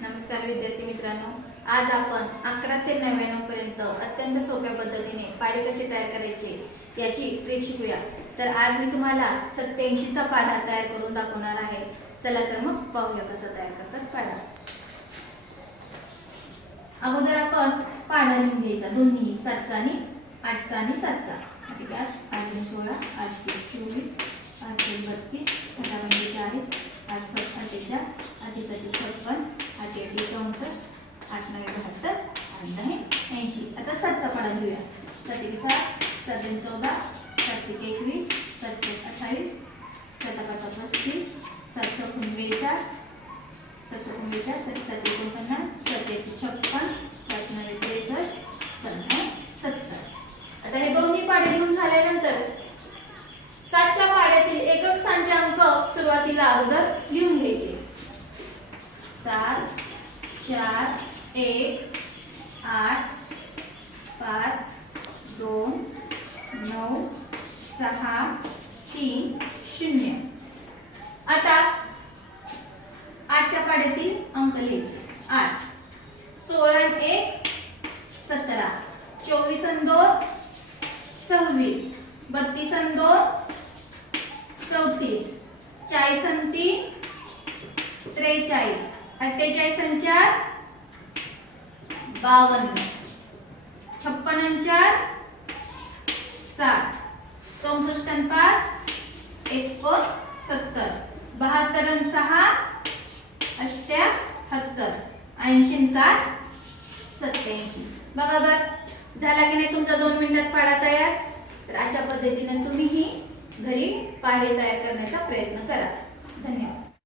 नमस्कार विद्यार्थी मित्रांनो, आज आपण 11 ते 99 पर्यंत अत्यंत सोप्या पद्धतीने पाढे कसे तयार करायचे याची ट्रिक शिकूया। तर आज मी तुम्हाला 87 चा पाढा तयार करून दाखवणार आहे। चला तर मग पाहूया कसा तयार करतात पाढा। अगोदर आपण पाढा लिहून घ्यायचा, दोन्ही 7 चा आणि 8 चा आणि 7 चा। ठीक आहे, 8 × 16 8 × 24 8 × 32 8 × 40 8 × 7 48 8 × 7 56 8 × 8 64 8 × 9 72 8 × 80। आता 7 चा पाढा लिहूया। 7 × 7 7 × 14 7 × 21 7 × 28 7 × 5 = 30 7 × 6 = 42 7 × 49 7 × 7 = 49 7 × 1 = 56 7 × 9 = 63 7 × 70। आता हे दोन्ही पाढे लिहून झाल्यानंतर 7 च्या पाढ्यातील एकक स्थानचे अंक सुरुवातीला अगोदर लिहून घ्यायचे। 7 4 1 8 5 2 9 6 3 0। आता 8 च्या पाढ्यातील अंक लिहायचे। 8 16 आणि 1 17 24 आणि 2 26 32 आणि 2 34 40 आणि 3 43 48 आणि 4 52 56 आणि 4 60 64 आणि 5 69 72 आणि 6 78 80 आणि 7 87। बरोबर झाला की नाही तुमचा 2 मिनिटात पाढा तयार। तर अशा पद्धतीने तुम्हीही घरी पाढे तयार करण्याचा प्रयत्न करा।